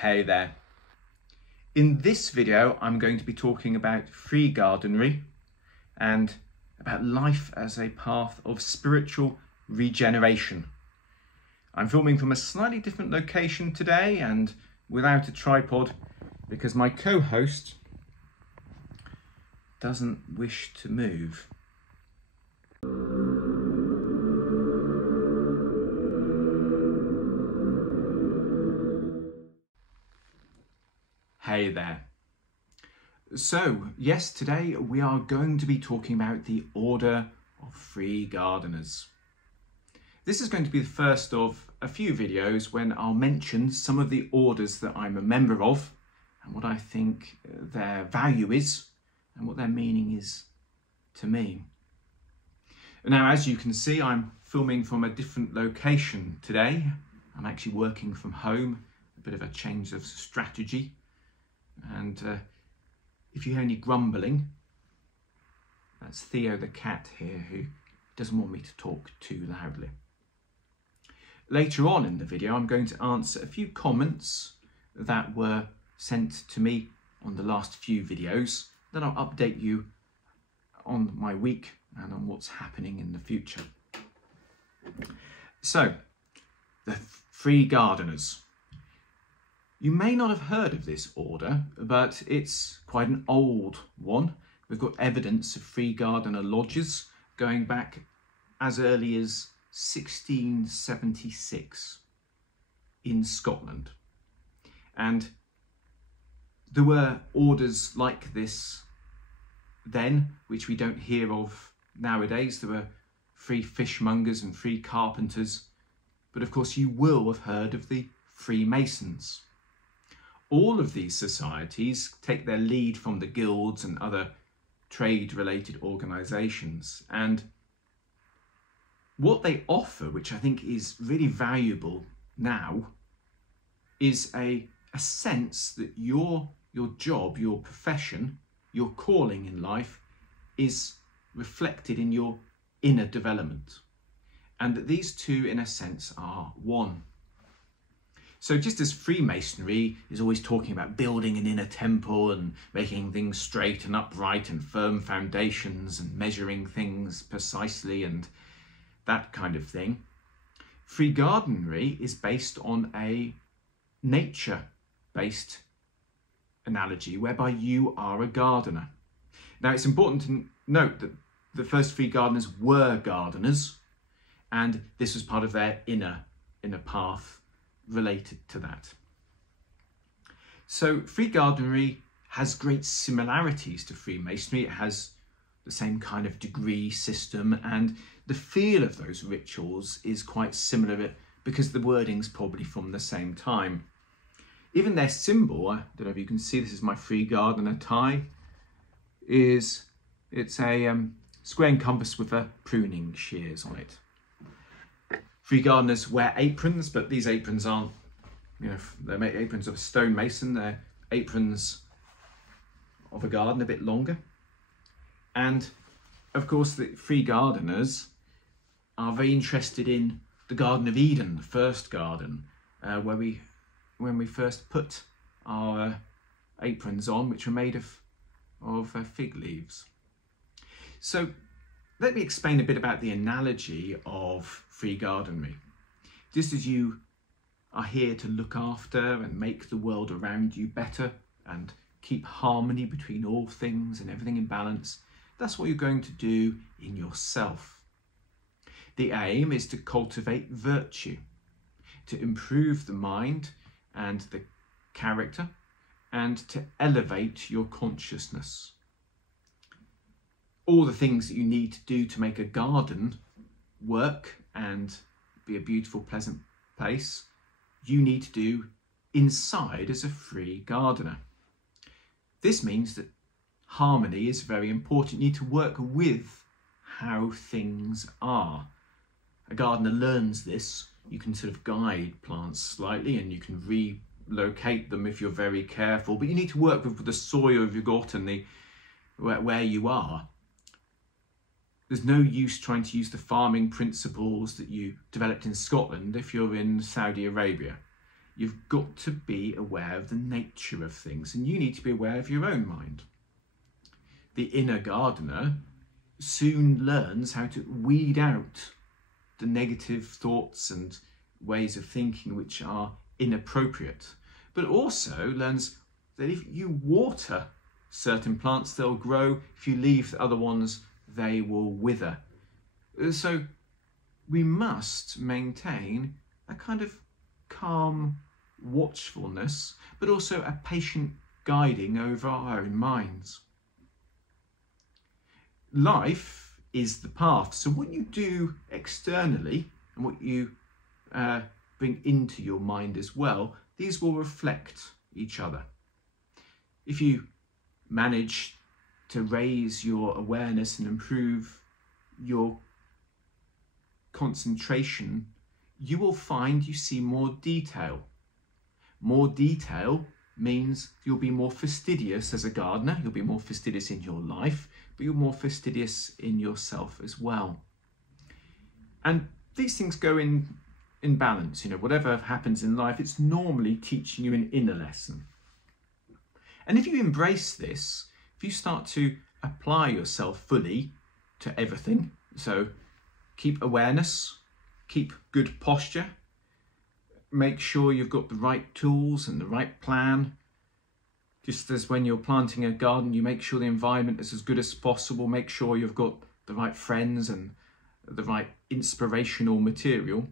Hey there. In this video, I'm going to be talking about free gardenery and about life as a path of spiritual regeneration. I'm filming from a slightly different location today and without a tripod because my co-host doesn't wish to move. Hey there. So, yes, today we are going to be talking about the Order of Free Gardeners. This is going to be the first of a few videos when I'll mention some of the orders that I'm a member of and what I think their value is and what their meaning is to me. Now, as you can see, I'm filming from a different location today. I'm actually working from home, a bit of a change of strategy. And if you hear any grumbling, that's Theo the cat here who doesn't want me to talk too loudly. Later on in the video, I'm going to answer a few comments that were sent to me on the last few videos. Then I'll update you on my week and on what's happening in the future. So, the Free Gardeners. You may not have heard of this order, but it's quite an old one. We've got evidence of free gardener lodges going back as early as 1676 in Scotland. And there were orders like this then, which we don't hear of nowadays. There were free fishmongers and free carpenters. But of course you will have heard of the Freemasons. All of these societies take their lead from the guilds and other trade-related organisations, and what they offer, which I think is really valuable now, is a sense that your job, your profession, your calling in life is reflected in your inner development, and that these two, in a sense, are one. So just as Freemasonry is always talking about building an inner temple and making things straight and upright and firm foundations and measuring things precisely and that kind of thing, free gardenery is based on a nature-based analogy whereby you are a gardener. Now it's important to note that the first free gardeners were gardeners, and this was part of their inner path related to that. So free gardenery has great similarities to Freemasonry. It has the same kind of degree system, and the feel of those rituals is quite similar because the wording's probably from the same time. Even their symbol, I don't know if you can see, this is my free gardener tie, it's a square and compass with a pruning shears on it. Free gardeners wear aprons, but these aprons aren't, they're aprons of a stonemason. They're aprons of a garden, a bit longer. And of course, the free gardeners are very interested in the Garden of Eden, the first garden, when we first put our aprons on, which were made of fig leaves. So let me explain a bit about the analogy of free gardenery. Just as you are here to look after and make the world around you better and keep harmony between all things and everything in balance, that's what you're going to do in yourself. The aim is to cultivate virtue, to improve the mind and the character, and to elevate your consciousness. All the things that you need to do to make a garden work and be a beautiful, pleasant place, you need to do inside as a free gardener. This means that harmony is very important. You need to work with how things are. A gardener learns this. You can sort of guide plants slightly and you can relocate them if you're very careful, but you need to work with the soil you've got and where you are. There's no use trying to use the farming principles that you developed in Scotland if you're in Saudi Arabia. you've got to be aware of the nature of things, and you need to be aware of your own mind. The inner gardener soon learns how to weed out the negative thoughts and ways of thinking which are inappropriate, but also learns that if you water certain plants, they'll grow. If you leave the other ones, they will wither. So we must maintain a kind of calm watchfulness, but also a patient guiding over our own minds. Life is the path, so what you do externally and what you bring into your mind as well, these will reflect each other. If you manage to raise your awareness and improve your concentration, you will find you see more detail. More detail means you'll be more fastidious as a gardener, you'll be more fastidious in your life, but you're more fastidious in yourself as well. And these things go in balance. You know, whatever happens in life, it's normally teaching you an inner lesson. And if you embrace this, if you start to apply yourself fully to everything, so keep awareness, keep good posture, make sure you've got the right tools and the right plan. Just as when you're planting a garden, you make sure the environment is as good as possible, make sure you've got the right friends and the right inspirational material.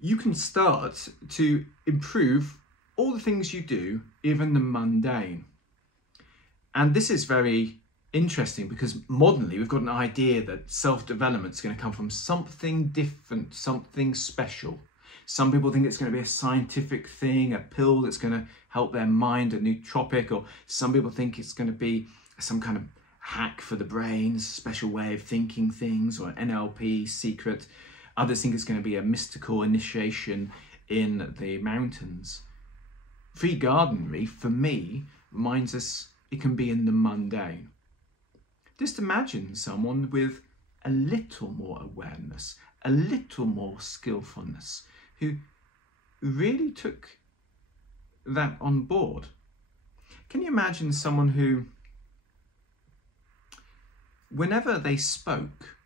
You can start to improve all the things you do, even the mundane. And this is very interesting because modernly we've got an idea that self-development is going to come from something different, something special. Some people think it's going to be a scientific thing, a pill that's going to help their mind, a nootropic, or some people think it's going to be some kind of hack for the brain, special way of thinking things, or an NLP secret. Others think it's going to be a mystical initiation in the mountains. Free gardenery, for me, reminds us it can be in the mundane. Just imagine someone with a little more awareness, a little more skillfulness, who really took that on board. Can you imagine someone who, whenever they spoke,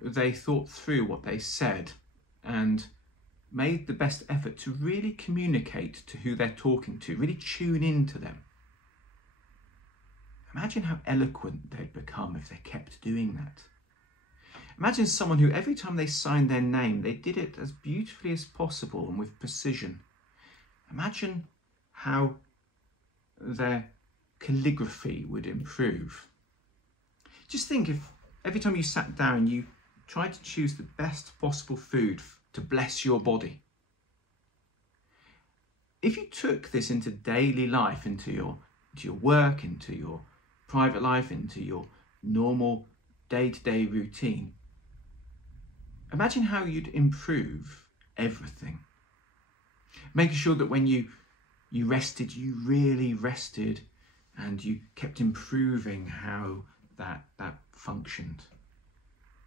they thought through what they said and made the best effort to really communicate to who they're talking to, really tune into them? Imagine how eloquent they'd become if they kept doing that. Imagine someone who every time they signed their name, they did it as beautifully as possible and with precision. Imagine how their calligraphy would improve. Just think if every time you sat down, you tried to choose the best possible food to bless your body. If you took this into daily life, into your work, into your private life, into your normal day-to-day routine, imagine how you'd improve everything. Making sure that when you rested, you really rested, and you kept improving how that functioned.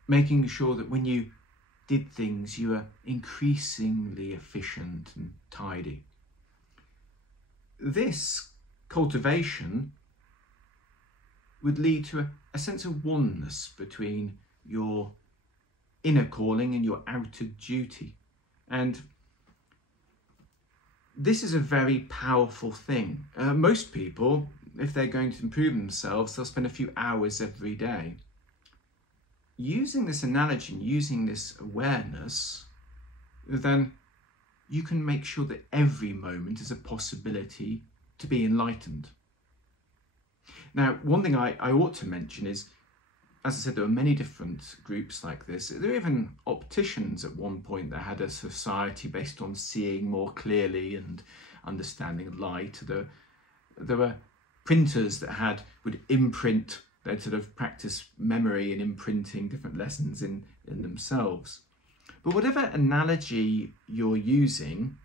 Making sure that when you did things, you were increasingly efficient and tidy. This cultivation would lead to a sense of oneness between your inner calling and your outer duty. And this is a very powerful thing. Most people, if they're going to improve themselves, they'll spend a few hours every day. Using this analogy and using this awareness, then you can make sure that every moment is a possibility to be enlightened. Now, one thing I ought to mention is, as I said, there are many different groups like this. There were even opticians at one point that had a society based on seeing more clearly and understanding light. There were printers that would imprint, they'd sort of practice memory and imprinting different lessons in themselves. But whatever analogy you're using,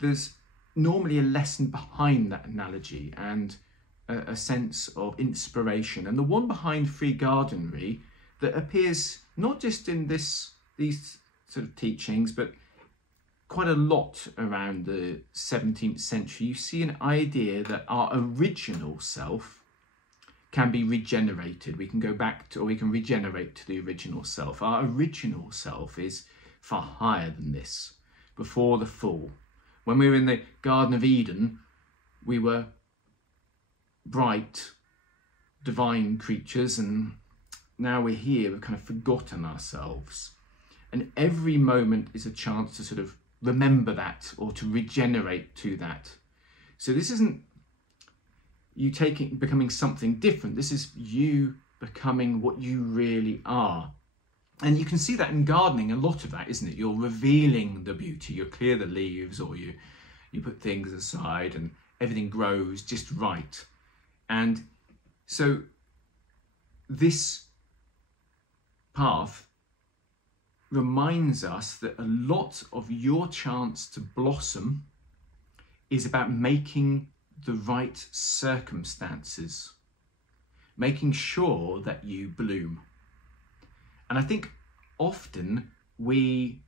there's normally a lesson behind that analogy and a sense of inspiration. And the one behind free gardenery that appears not just in these sort of teachings, but quite a lot around the 17th century, you see an idea that our original self can be regenerated. We can go back to, or we can regenerate to the original self. Our original self is far higher than this. Before the fall, when we were in the Garden of Eden, we were bright, divine creatures, and now we're here, we've kind of forgotten ourselves. And every moment is a chance to sort of remember that, or to regenerate to that. So this isn't you becoming something different. This is you becoming what you really are. And you can see that in gardening, a lot of that, isn't it? You're revealing the beauty. You clear the leaves, or you put things aside, and everything grows just right. And so this path reminds us that a lot of your chance to blossom is about making the right circumstances, making sure that you bloom. And I think often we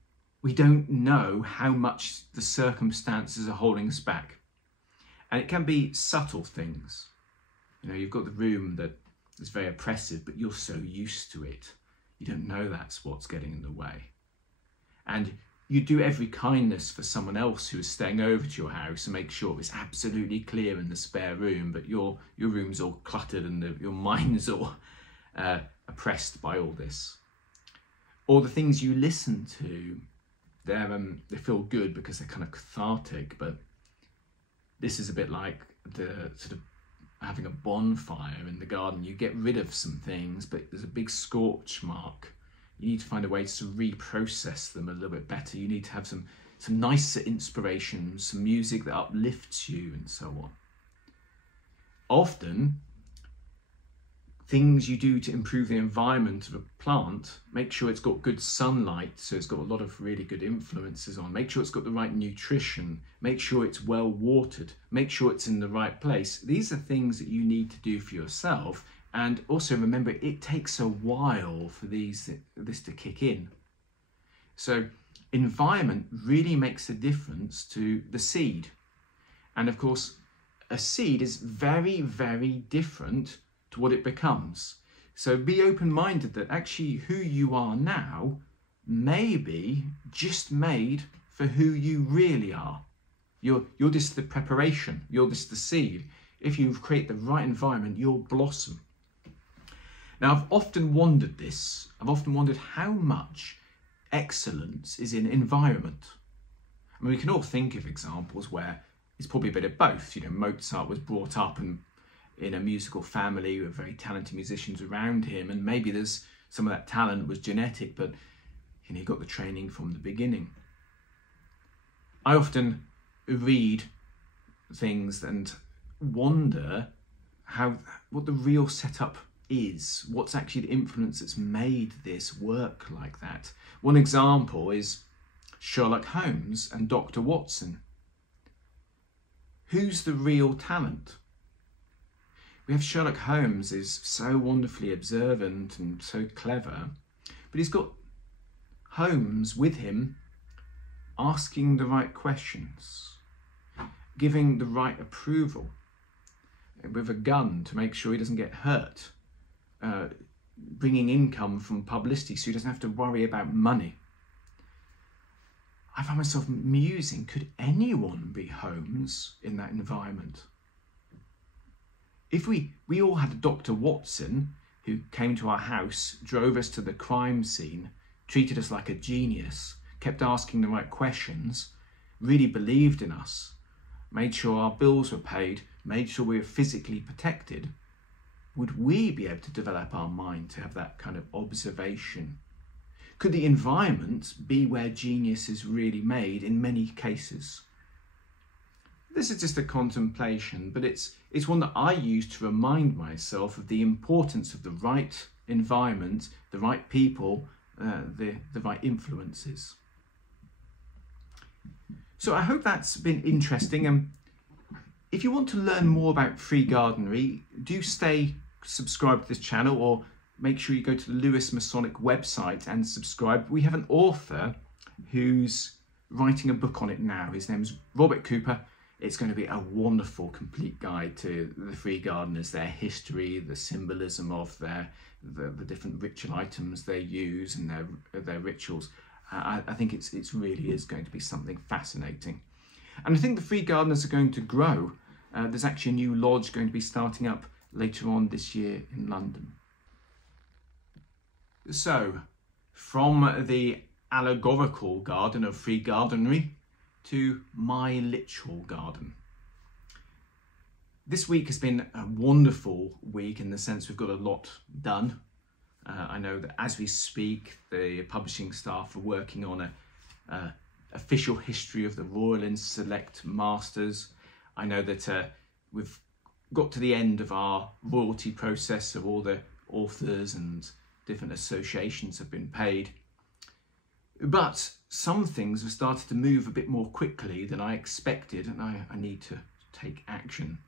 don't know how much the circumstances are holding us back. And it can be subtle things. You know, you've got the room that is very oppressive, but you're so used to it. You don't know that's what's getting in the way. And you do every kindness for someone else who is staying over to your house and make sure it's absolutely clear in the spare room, but your room's all cluttered and your mind's all oppressed by all this. Or the things you listen to, they feel good because they're kind of cathartic, but this is a bit like the sort of having a bonfire in the garden. You get rid of some things, but there's a big scorch mark. You need to find a way to reprocess them a little bit better. You need to have some nicer inspirations, some music that uplifts you, and so on. Often, things you do to improve the environment of a plant, make sure it's got good sunlight, so it's got a lot of really good influences on. Make sure it's got the right nutrition. Make sure it's well watered. Make sure it's in the right place. These are things that you need to do for yourself. And also remember, it takes a while for this to kick in. So environment really makes a difference to the seed. And of course, a seed is very, very different to what it becomes. So be open-minded that actually who you are now may be just made for who you really are. You're just the preparation. You're just the seed. If you create the right environment, you'll blossom. Now, I've often wondered this. I've often wondered how much excellence is in environment. I mean, we can all think of examples where it's probably a bit of both. You know, Mozart was brought up in a musical family with very talented musicians around him, and maybe there's some of that talent was genetic, but you know, he got the training from the beginning. I often read things and wonder what the real setup is, what's actually the influence that's made this work like that. One example is Sherlock Holmes and Dr. Watson. Who's the real talent? We have Sherlock Holmes is so wonderfully observant and so clever, but he's got Holmes with him asking the right questions, giving the right approval, with a gun to make sure he doesn't get hurt, bringing income from publicity so he doesn't have to worry about money. I find myself musing, could anyone be Holmes in that environment? If we all had a Dr. Watson who came to our house, drove us to the crime scene, treated us like a genius, kept asking the right questions, really believed in us, made sure our bills were paid, made sure we were physically protected, would we be able to develop our mind to have that kind of observation? Could the environment be where genius is really made in many cases? This is just a contemplation, but it's one that I use to remind myself of the importance of the right environment, the right people, the right influences. So I hope that's been interesting. If you want to learn more about free gardenery, do stay subscribed to this channel, or make sure you go to the Lewis Masonic website and subscribe. We have an author whose writing a book on it now. His name's Robert Cooper. It's going to be a wonderful, complete guide to the free gardeners, their history, the symbolism of the different ritual items they use and their rituals. I think it's really is going to be something fascinating. And I think the free gardeners are going to grow. There's actually a new lodge going to be starting up later on this year in London. So, from the allegorical garden of free gardenery to my literal garden. This week has been a wonderful week in the sense we've got a lot done. I know that as we speak, the publishing staff are working on a official history of the Royal and Select Masters. I know that we've got to the end of our royalty process, so all the authors and different associations have been paid. But some things have started to move a bit more quickly than I expected, and I need to take action.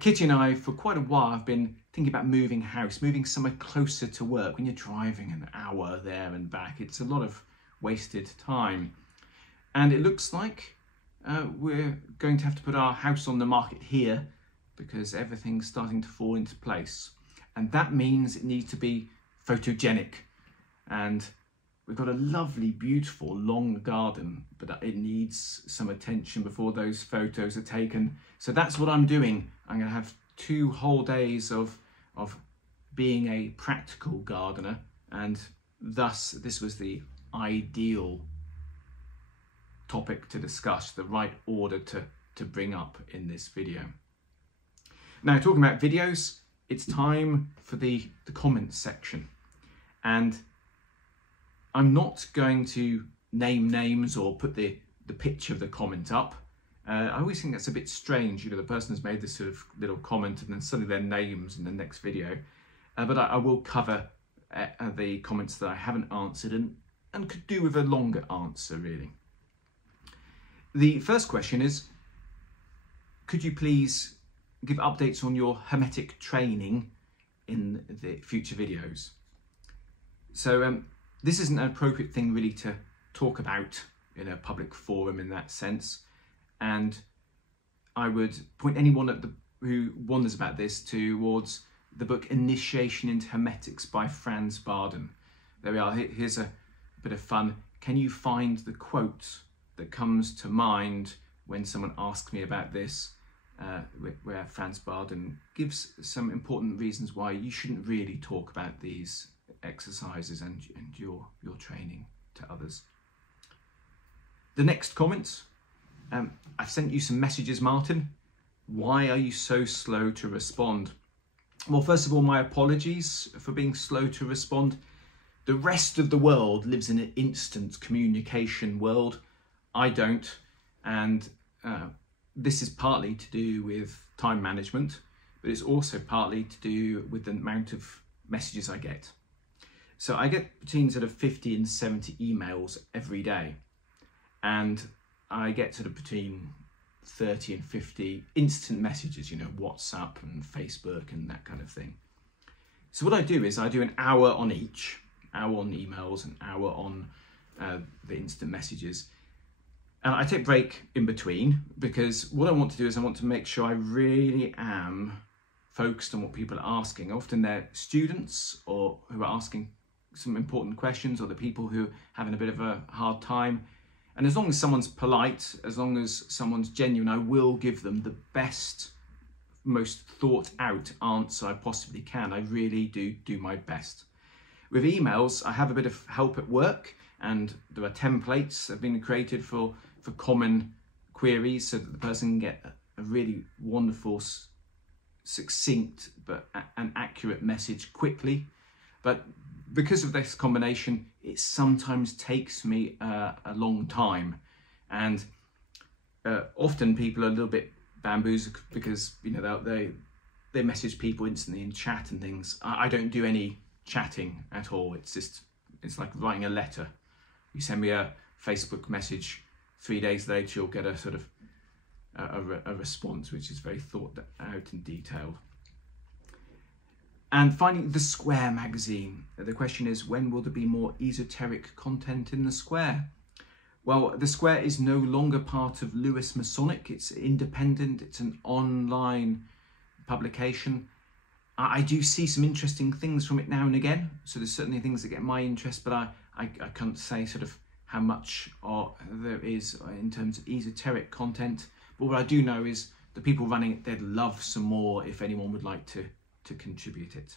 Kitty and I, for quite a while, have been thinking about moving house, moving somewhere closer to work. When you're driving an hour there and back, it's a lot of wasted time. And it looks like we're going to have to put our house on the market here because everything's starting to fall into place. And that means it needs to be photogenic. And we've got a lovely, beautiful, long garden, but it needs some attention before those photos are taken. So that's what I'm doing. I'm going to have 2 whole days of being a practical gardener, and thus this was the ideal topic to discuss, the right order to bring up in this video. Now, talking about videos, it's time for the comments section. And I'm not going to name names or put the picture of the comment up. I always think that's a bit strange. You know, the person has made this sort of little comment and then suddenly their names in the next video. But I will cover the comments that I haven't answered and could do with a longer answer, really. The first question is, could you please give updates on your hermetic training in the future videos? So this isn't an appropriate thing really to talk about in a public forum in that sense. And I would point anyone who wonders about this towards the book Initiation into Hermetics by Franz Barden. There we are. Here's a bit of fun. Can you find the quote that comes to mind when someone asks me about this, where Franz Barden gives some important reasons why you shouldn't really talk about these exercises and your training to others. The next comment, I've sent you some messages, Martin. Why are you so slow to respond? Well, first of all, my apologies for being slow to respond. The rest of the world lives in an instant communication world. I don't, and this is partly to do with time management, but it's also partly to do with the amount of messages I get. So I get between sort of 50 and 70 emails every day, and I get sort of between 30 and 50 instant messages, you know, WhatsApp and Facebook and that kind of thing. So what I do is I do an hour on each, hour on emails, an hour on the instant messages. And I take a break in between because what I want to do is I want to make sure I really am focused on what people are asking. Often they're students or who are asking some important questions, or the people who are having a bit of a hard time. And as long as someone's polite, as long as someone's genuine, I will give them the best, most thought out answer I possibly can. I really do my best. With emails, I have a bit of help at work, and there are templates that have been created for common queries so that the person can get a really wonderful, succinct but an accurate message quickly. But because of this combination, it sometimes takes me a long time, and often people are a little bit bamboozled because, you know, they message people instantly in chat and things. I don't do any chatting at all. It's like writing a letter. You send me a Facebook message, 3 days later you'll get a sort of a response which is very thought out and detailed. And finally, the Square magazine. The question is, when will there be more esoteric content in the Square? Well, the Square is no longer part of Lewis Masonic. It's independent. It's an online publication. I do see some interesting things from it now and again. So there's certainly things that get my interest, but I can't say sort of how much there is in terms of esoteric content. But what I do know is the people running it, they'd love some more if anyone would like to contribute it.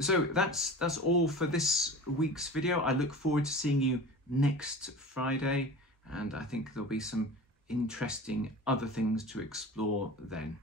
So that's all for this week's video. I look forward to seeing you next Friday, and I think there'll be some interesting other things to explore then.